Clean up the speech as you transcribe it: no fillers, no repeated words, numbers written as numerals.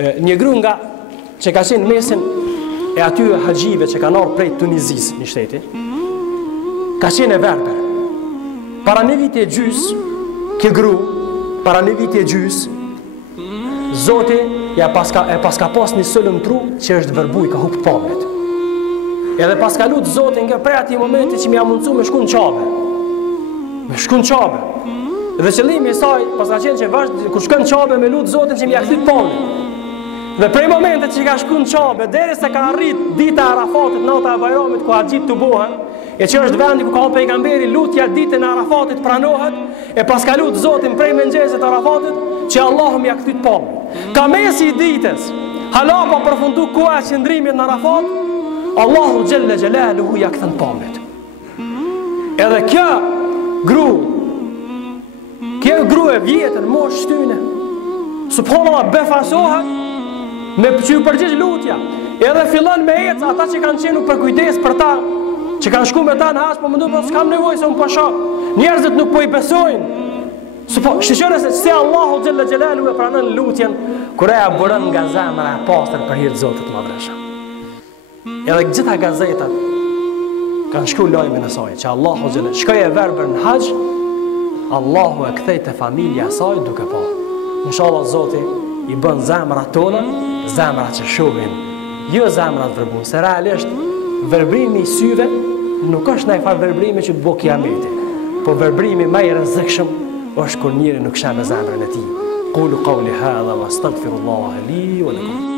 Një gru nga që ka qenë mesin e aty haxhive që kanë ardhur prej Tunizis, një shteti, ka qenë e berber. Para një viti e gjys, kjo gru, para një viti e gjys, Zoti e paska pas një sëllëm tru që është vërbuj, ka hup pamlet. Edhe paska lut Zoti nga prej ati momenti që m'ja mundcu me shku në qabe. Me shku në qabe. Dhe qëllimi i saj, pas ka qenë që kur shkon në qabe me lut Zotin që m'ja kthit pamlet. Dhe prej momentet që ka shku në qabe, deri se ka arrit dita e Arafatit, nata e Bajramit, ku haxhit të bohen, e që është vendi ku ka pejgamberi, lutja ditën e Arafatit pranohet, e pas ka lut Zotin prej mëngjesit Arafatit, që Allahu m'ja kthit pamlet. Ka mesi i ditës, hala pa përfundu koha e qëndrimit në Arafat, Allahu Gjelle Gjelaluhu ja këthën pamlet. Edhe kjo gru e vjetën, mosh shtyne, subhanallah befasohet, me që ju përgjigj lutja. Edhe fillon me ecë ata që kanë qenë për kujdes për ta, që kanë shku me ta në haç, po mëndu po s'kam nevojë se unë po shoh. Njerëzit nuk po i besojnë. Shqyqyre se Allahu Gjelle Gjelaluhu e pranon lutjen kur ajo buron nga zemra e pastër për hir të Zotit Madhresha. Edhe gjitha gazetat kanë shkruar lajmin e saj që Allahu Gjelle shkoi e verbër në hax, Allahu e kthej te familja e saj duke pa. Inshallah Zoti i bën zemrat tona, zemra që shohin, jo zemrat verbun, se realisht verbrimi i syve nuk është ndaj farë verbrimi që të bëj kiameti, po verbrimi më i rrezikshëm është kur njëri nuk sheh me zemrën e tij. Qulu qawli hadha wastaghfirullaha li wa lakum.